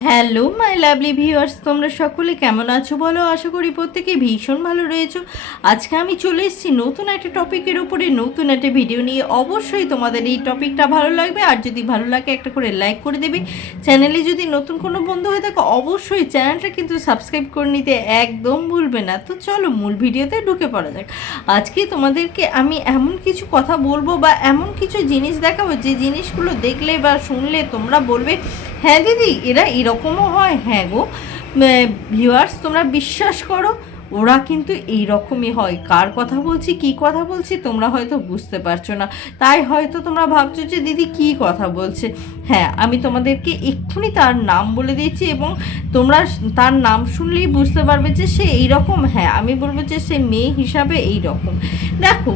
Hello my lovely viewers তোমরা সকলে কেমন আছো বলো? আশা করি প্রত্যেকে ভীষণ ভালো রয়েছো। আজকে আমি চলে এসেছি নতুন একটা টপিকের উপরে, নতুন একটা ভিডিও নিয়ে। অবশ্যই তোমাদের এই টপিকটা ভালো লাগবে। আর যদি ভালো লাগে, একটা করে লাইক করে দেবে। চ্যানেলে যদি নতুন কোনো বন্ধু হয়ে থাকো, অবশ্যই চ্যানেলটা কিন্তু সাবস্ক্রাইব করে নিতে একদম ভুলবে না। তো চলো, মূল ভিডিওতে ঢুকে পড়া যাক। আজকে তোমাদেরকে আমি এমন কিছু কথা বলব বা এমন কিছু জিনিস দেখাবো, যে জিনিসগুলো দেখলে বা শুনলে তোমরা বলবে হ্যাঁ দিদি, এরা এরকমও হয়। হ্যাঁ গো। ভিউয়ার্স তোমরা বিশ্বাস করো, ওরা কিন্তু এই রকমই হয়। কার কথা বলছি, কি কথা বলছি, তোমরা হয়তো বুঝতে পারছ না। তাই হয়তো তোমরা ভাবছ যে দিদি কি কথা বলছে। হ্যাঁ আমি তোমাদেরকে এক্ষুনি তার নাম বলে দিয়েছি এবং তোমরা তার নাম শুনলেই বুঝতে পারবে যে সে এই রকম হ্যাঁ আমি বলব যে সে মেয়ে হিসাবে এই রকম দেখো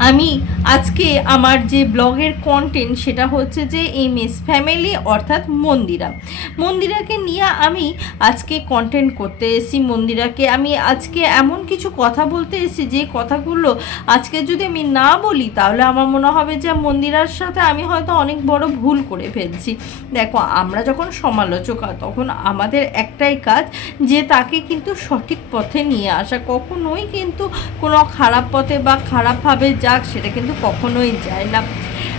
আমি আজকে আমার যে ব্লগের কন্টেন্ট সেটা হচ্ছে যে এম এস ফ্যামিলি অর্থাৎ মন্দিরা। মন্দিরাকে নিয়ে আমি আজকে কন্টেন্ট করতে এসেছি, মন্দিরাকে। আমি আজকে এমন কিছু কথা বলতে এসেছি, যে কথাগুলো আজকে যদি আমি না বলি, তাহলে আমার মনে হবে যে মন্দিরার সাথে আমি হয়তো অনেক বড় ভুল করে ফেলছি। দেখো, আমরা যখন সমালোচক, তখন আমাদের একটাই কাজ যে তাকে কিন্তু সঠিক পথে নিয়ে আসা। কখনোই কিন্তু কোনো খারাপ পথে বা খারাপভাবে যাক সেটা কিন্তু কখনোই যায় না।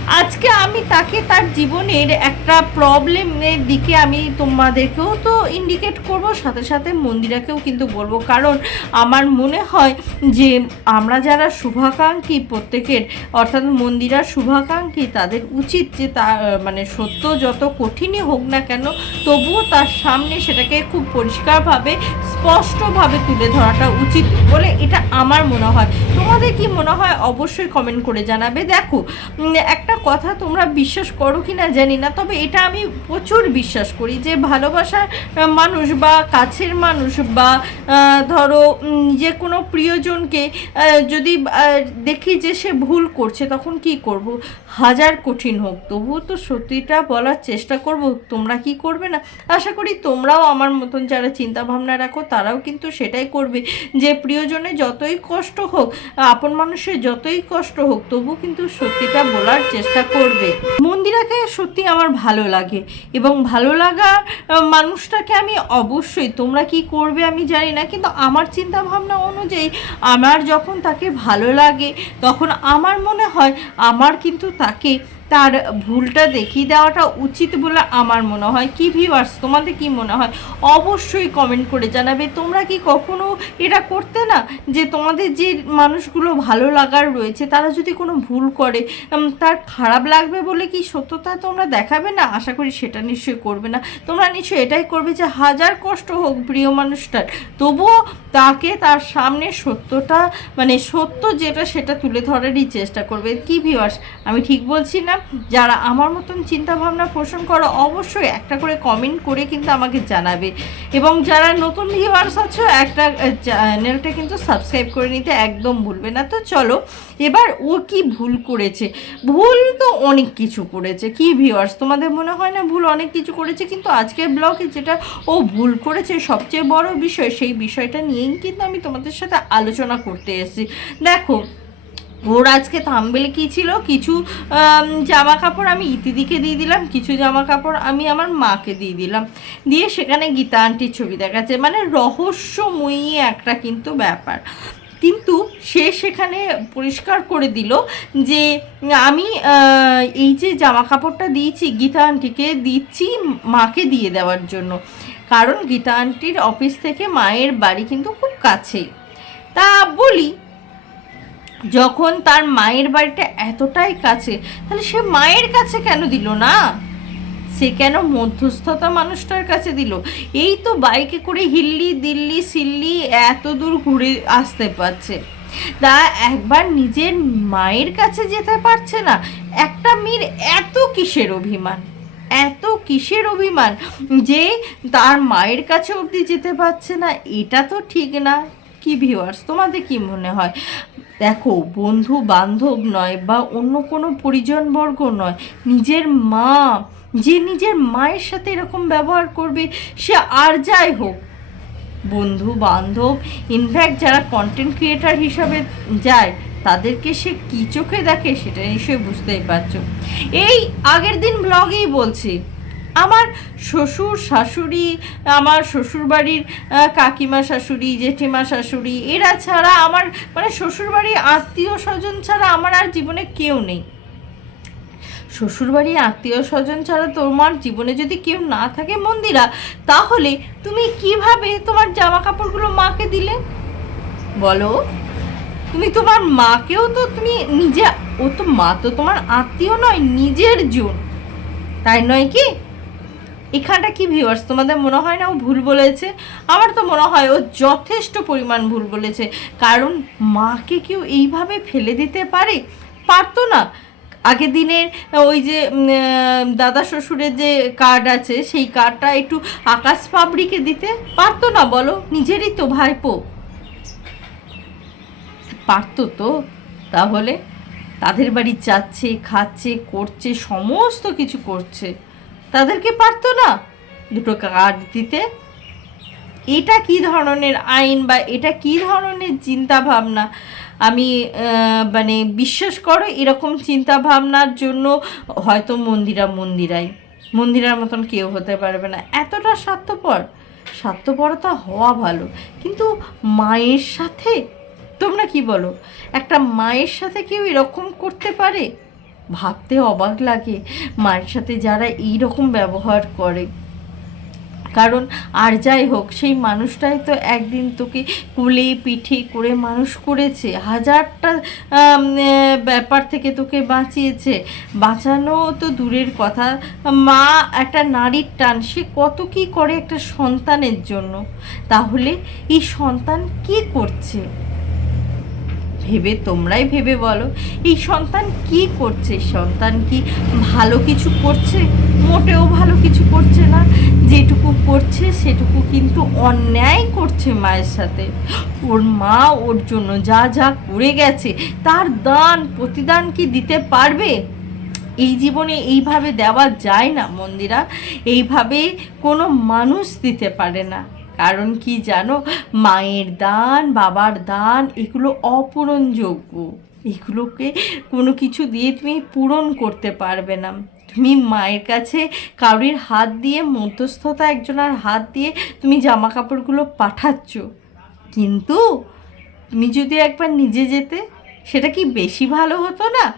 আজকে আমি তাকে তার জীবনের একটা প্রবলেমের দিকে আমি তোমাদেরকেও তো ইন্ডিকেট করব সাথে সাথে মন্দিরাকেও কিন্তু বলব। কারণ আমার মনে হয় যে আমরা যারা শুভাকাঙ্ক্ষী প্রত্যেকের অর্থাৎ মন্দিরার শুভাকাঙ্ক্ষী তাদের উচিত যে তা মানে সত্য যত কঠিনই হোক না কেন তবুও তার সামনে সেটাকে খুব পরিষ্কারভাবে স্পষ্টভাবে তুলে ধরাটা উচিত বলে এটা আমার মনে হয়। তোমাদের কি মনে হয়? অবশ্যই কমেন্ট করে জানাবে। দেখো উম, একটা কথা তোমরা বিশ্বাস করো কি না জানি না, তবে এটা আমি প্রচুর বিশ্বাস করি যে ভালোবাসার মানুষ বা কাছের মানুষ বা ধরো যে কোনো প্রিয়জনকে যদি দেখি যে সে ভুল করছে, তখন কি করব? হাজার কঠিন হোক, তবুও তো সত্যিটা বলার চেষ্টা করব, তোমরা কি করবে না? আশা করি তোমরাও আমার মতন যারা চিন্তা ভাবনা রাখো, তারাও কিন্তু সেটাই করবে যে প্রিয়জনে যতই কষ্ট হোক, আপন মানুষের যতই কষ্ট হোক তবু কিন্তু সত্যিটা বলার চেষ্টা করবে। মন্দিরাকে সত্যি আমার ভালো লাগে এবং ভালো লাগা মানুষটাকে আমি অবশ্যই, তোমরা কি করবে আমি জানি না, কিন্তু আমার চিন্তা ভাবনা অনুযায়ী আমার যখন তাকে ভালো লাগে, তখন আমার মনে হয় আমার কিন্তু তাকে তার ভুলটা দেখিয়ে দেওয়াটা উচিত বলে আমার মনে হয়। কি ভিউয়ার্স তোমাদের কি মনে হয়? অবশ্যই কমেন্ট করে জানাবে। তোমরা কি কখনো এটা করতে না, যে তোমাদের যে মানুষগুলো ভালো লাগার রয়েছে, তারা যদি কোনো ভুল করে তার খারাপ লাগবে বলে কি সত্যতা তোমরা দেখাবে না? আশা করি সেটা নিশ্চয়ই করবে না। তোমরা নিশ্চয়ই এটাই করবে যে হাজার কষ্ট হোক প্রিয় মানুষটার, তবুও তাকে তার সামনে সত্যটা মানে সত্য যেটা সেটা তুলে ধরারই চেষ্টা করবে। কি ভিউয়ার্স আমি ঠিক বলছি না? যারা আমার মতন চিন্তা ভাবনা পোষণ করো, অবশ্যই একটা করে কমেন্ট করে কিন্তু আমাকে জানাবে। এবং যারা নতুন ভিউয়ার্স আছো, একটা চ্যানেলটা কিন্তু সাবস্ক্রাইব করে নিতে একদম ভুলবে না। তো চলো, এবার ও কি ভুল করেছে? ভুল তো অনেক কিছু করেছে। কি ভিউয়ার্স তোমাদের মনে হয় না ভুল অনেক কিছু করেছে? কিন্তু আজকের ব্লগে যেটা ও ভুল করেছে, সবচেয়ে বড় বিষয়, সেই বিষয়টা নিয়েই কিন্তু আমি তোমাদের সাথে আলোচনা করতে এসেছি। দেখো ওর আজকে থাম্বেলে কী ছিল? কিছু জামা কাপড় আমি ইতিদিকে দিয়ে দিলাম, কিছু জামা কাপড় আমি আমার মাকে দিয়ে দিলাম। দিয়ে সেখানে গীতা আন্টির ছবি দেখাচ্ছে। মানে রহস্যময়ী একটা কিন্তু ব্যাপার। কিন্তু সে সেখানে পরিষ্কার করে দিল যে আমি এই যে জামা কাপড়টা দিয়েছি, গীতা আন্টিকে দিচ্ছি মাকে দিয়ে দেওয়ার জন্য। কারণ গীতা আন্টির অফিস থেকে মায়ের বাড়ি কিন্তু খুব কাছেই। তা বলি যখন তার মায়ের বাড়িটা এতটাই কাছে, তাহলে সে মায়ের কাছে কেন দিল না? সে কেন মধ্যস্থতা মানুষটার কাছে দিল? এই তো বাইকে করে হিল্লি, দিল্লি, সিল্লি এত দূর ঘুরে আসতে পারছে। তা একবার নিজের মায়ের কাছে যেতে পারছে না, একটা মেয়ের এত কিসের অভিমান? এত কিসের অভিমান যে তার মায়ের কাছে অবধি যেতে পারছে না? এটা তো ঠিক না। কি ভিউয়ার্স তোমাদের কি মনে হয়? দেখো বন্ধু বান্ধব নয় বা অন্য কোনো পরিজনবর্গ নয়, নিজের মা, যে নিজের মায়ের সাথে এরকম ব্যবহার করবে, সে আর যাই হোক। বন্ধু বান্ধব ইনফ্যাক্ট যারা কন্টেন্ট ক্রিয়েটার হিসাবে যায়, তাদেরকে সে কী চোখে দেখে সেটা নিশ্চয়ই বুঝতেই পারছ। এই আগের দিন ব্লগেই বলছি। আমার শ্বশুর, শাশুড়ি, আমার শ্বশুরবাড়ির কাকিমা, শাশুড়ি, জেঠিমা, শাশুড়ি, এরা ছাড়া আমার মানে শ্বশুরবাড়ির আত্মীয় স্বজন ছাড়া আমার আর জীবনে কেউ নেই। শ্বশুরবাড়ি আত্মীয় স্বজন ছাড়া তোমার জীবনে যদি কেউ না থাকে মন্দিরা, তাহলে তুমি কীভাবে তোমার জামা কাপড়গুলো মাকে দিলে? বলো। তুমি তোমার মাকেও তো তুমি নিজে, ও তো মা তো তোমার আত্মীয় নয়, নিজের জন। তাই নয় কি? এখানটা কি ভিউয়ার্স তোমাদের মনে হয় না ও ভুল বলেছে? আমার তো মনে হয় ও যথেষ্ট পরিমাণ ভুল বলেছে। কারণ মাকে কেউ এইভাবে ফেলে দিতে পারে? পারতো না। আগের দিনের ওই যে দাদা শ্বশুরের যে কার্ড আছে, সেই কার্ডটা একটু আকাশ পাবড়িকে দিতে পারতো না? বলো, নিজেরই তো ভাইপো। পারতো তো। তাহলে তাদের বাড়ি যাচ্ছে, খাচ্ছে, করছে, সমস্ত কিছু করছে। তাদেরকে পারতো না? দুটো কার্ড দিতে। এটা কি ধরনের আইন বা এটা কি ধরনের চিন্তা ভাবনা আমি মানে বিশ্বাস করো, এরকম চিন্তা ভাবনার জন্য হয়তো মন্দিরা মন্দিরাই। মন্দিরার মতন কেউ হতে পারবে না। এতটা স্বার্থপর। স্বার্থপরতা হওয়া ভালো। কিন্তু মায়ের সাথে তোমরা কি বলো? একটা মায়ের সাথে কেউ এরকম করতে পারে? ভাবতে অবাক লাগে মায়ের সাথে যারা এই রকম ব্যবহার করে। কারণ আর যাই হোক, সেই মানুষটাই তো একদিন তোকে কুলে, পিঠে করে মানুষ করেছে। হাজারটা ব্যাপার থেকে তোকে বাঁচিয়েছে। বাঁচানো তো দূরের কথা। মা একটা নারীর টান, সে কত কি করে একটা সন্তানের জন্য? তাহলে এই সন্তান কি করছে? ভেবে তোমরাই ভেবে বলো। এই সন্তান কি করছে? সন্তান কি ভালো কিছু করছে? মোটেও ভালো কিছু করছে না। যেটুকু করছে, সেটুকু কিন্তু অন্যায় করছে মায়ের সাথে। ওর মা ওর জন্য যা যা করে গেছে, তার দান, প্রতিদান কি দিতে পারবে? এই জীবনে এইভাবে দেওয়া যায় না মন্দিরা। এইভাবে কোনো মানুষ দিতে পারে না। কারণ কি জানো? মায়ের দান, বাবার দান, এগুলো অপূরণযোগ্য। এগুলোকে কোনো কিছু দিয়ে তুমি পূরণ করতে পারবে না। তুমি মায়ের কাছে কারোর হাত দিয়ে, মধ্যস্থতা একজনের হাত দিয়ে তুমি জামা কাপড়গুলো পাঠাচ্ছ। কিন্তু তুমি যদি একবার নিজে যেতে, সেটা কি বেশি ভালো হতো না?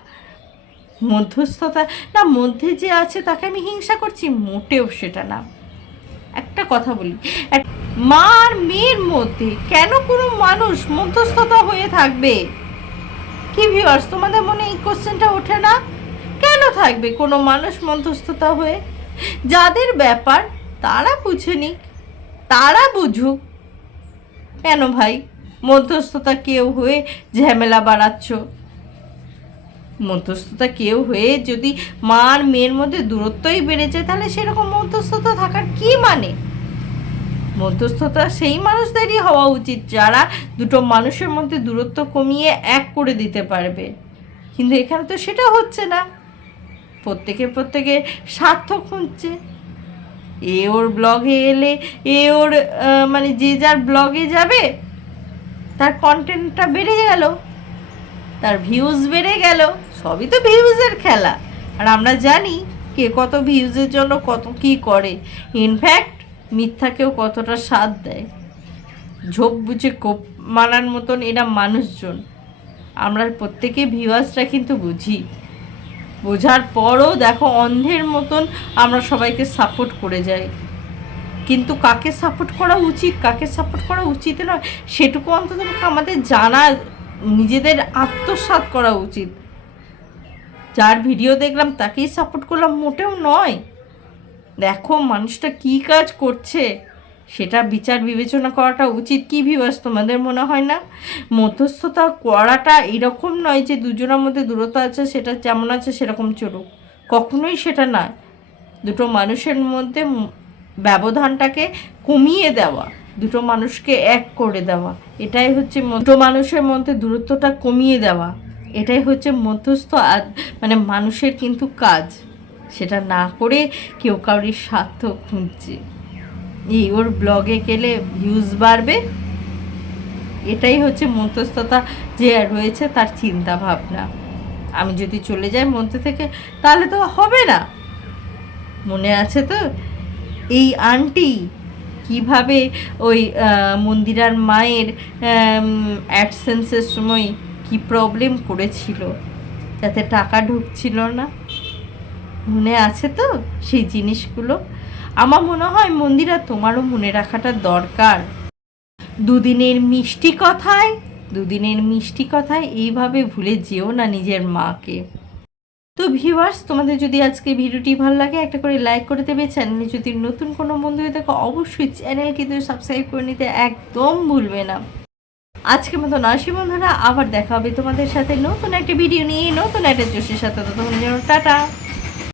মধ্যস্থতা, না, মধ্যে যে আছে তাকে আমি হিংসা করছি, মোটেও সেটা না। একটা কথা বলি মা আর মেয়ের মধ্যে কেন কোনো মানুষ মধ্যস্থতা হয়ে থাকবে? কি ভিউয়ার্স তোমাদের মনে এই কোশ্চেনটা ওঠে না? কেন থাকবে কোনো মানুষ মধ্যস্থতা হয়ে? যাদের ব্যাপার তারা বুঝে নিক, তারা বুঝুক। কেন ভাই? মধ্যস্থতা কেউ হয়ে ঝামেলা বাড়াচ্ছ? মধ্যস্থতা কেউ হয়ে যদি মা আর মেয়ের মধ্যে দূরত্বই বেড়ে যায়, তাহলে সেরকম মধ্যস্থতা থাকার কি মানে? মধ্যস্থতা, সেই মানুষদেরই হওয়া উচিত যারা দুটো মানুষের মধ্যে দূরত্ব কমিয়ে এক করে দিতে পারবে। কিন্তু এখানে তো সেটা হচ্ছে না। প্রত্যেকে প্রত্যেকে স্বার্থ খুঁজছে। এ ওর ব্লগে এলে, এ ওর মানে যে যার ব্লগে যাবে, তার কন্টেন্টটা বেড়ে গেল, তার ভিউজ বেড়ে গেল, সবই তো ভিউজের খেলা। আর আমরা জানি কে কত ভিউজের জন্য কত কি করে। ইনফ্যাক্ট মিথ্যাকেও কতটা স্বাদ দেয়? ঝোপ বুঝে কোপ মারার মতন এরা মানুষজন। আমরা প্রত্যেকে ভিউয়ার্সরা কিন্তু বুঝি। বোঝার পরও দেখো অন্ধের মতন আমরা সবাইকে সাপোর্ট করে যাই। কিন্তু কাকে সাপোর্ট করা উচিত, কাকে সাপোর্ট করা উচিত নয়, সেটুকু অন্তত আমাদের জানা, নিজেদের আত্মসাৎ করা উচিত। যার ভিডিও দেখলাম তাকেই সাপোর্ট করলাম, মোটেও নয়। দেখো মানুষটা কি কাজ করছে। সেটা বিচার বিবেচনা করাটা উচিত কি ভিবাস তোমাদের মনে হয় না? মধ্যস্থতা করাটা এরকম নয় যে দুজনের মধ্যে দূরত্ব আছে, সেটা যেমন আছে সেরকম চলুক। কখনোই সেটা নয় দুটো মানুষের মধ্যে ব্যবধানটাকে কমিয়ে দেওয়া, দুটো মানুষকে এক করে দেওয়া, এটাই হচ্ছে দুটো মানুষের মধ্যে দূরত্বটা কমিয়ে দেওয়া, এটাই হচ্ছে মধ্যস্থ মানে মানুষের কিন্তু কাজ। সেটা না করে কেউ কারোর স্বার্থ খুঁজছে। এই ওর ব্লগে গেলে ভিউজ বাড়বে। এটাই হচ্ছে মধ্যস্থতা যে রয়েছে তার চিন্তা ভাবনা। আমি যদি চলে যাই মধ্যে থেকে, তাহলে তো হবে না। মনে আছে তো? এই আন্টি কীভাবে ওই মন্দিরার মায়ের অ্যাডসেন্সের সময় কি প্রবলেম করেছিল? যাতে টাকা ঢুকছিল না। মনে আছে তো সেই জিনিসগুলো? আমার মনে হয় মন্দিরা তোমারও মনে রাখাটা দরকার। দুদিনের মিষ্টি কথায়, দুদিনের মিষ্টি কথায় এইভাবে ভুলে যেও না নিজের মাকে। তো ভিউয়ার্স তোমাদের যদি আজকে ভিডিওটি ভালো লাগে, একটা করে লাইক করে দেবে। চ্যানেলে যদি নতুন কোনো বন্ধু হয়ে থাকো, অবশ্যই চ্যানেল কিন্তু সাবস্ক্রাইব করে নিতে একদম ভুলবে না। আজকের মতো নয়সী বন্ধুরা, আবার দেখা হবে তোমাদের সাথে নতুন একটা ভিডিও নিয়ে, নতুন একটা জোশের সাথে। ততক্ষণ যেন, টাটা!